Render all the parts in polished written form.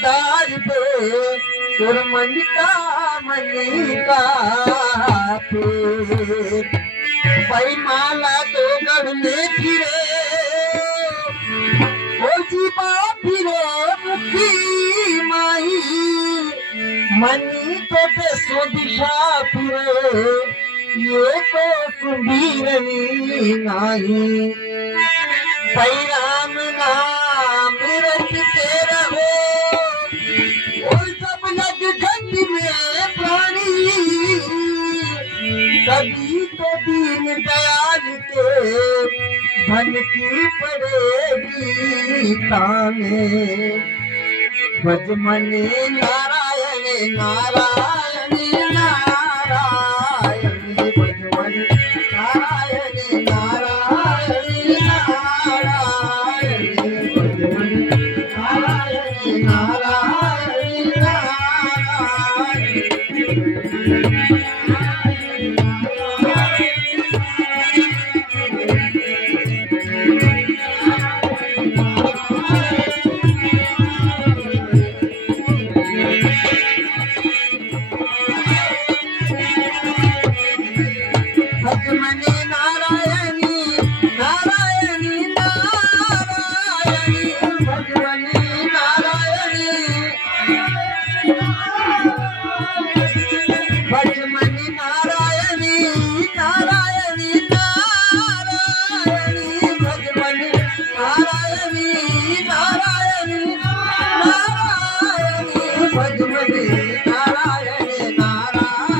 आधार पे तुर मन का मलिका पे भाई माला तो गढ़ में फिरे ओ जीवा फिरे मुखी माही मनी तो सो दिशा फिरे ये तो सुबीरनी नाही भाई राम नाम रटते रहो और सब लग घट में प्राणी कभी तो दीन दयाल के धन की पड़ेगी ताने भज मने नारायण नारायण नारायण भज मने नारायण नारायण नारायण भज मने नारायण नारायण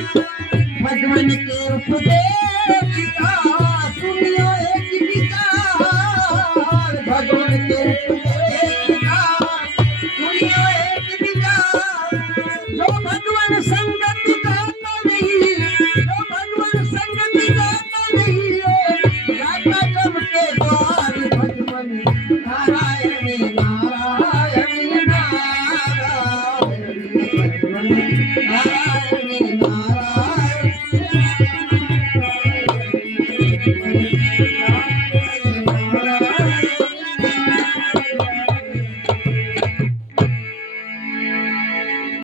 भगवान के उपदेशिका सुनियो एक विचार भगवान के उपदेशिका सुनियो एक विचार जो भगवान संगति जाता नहीं जो भगवान संगति जाता नहीं गाता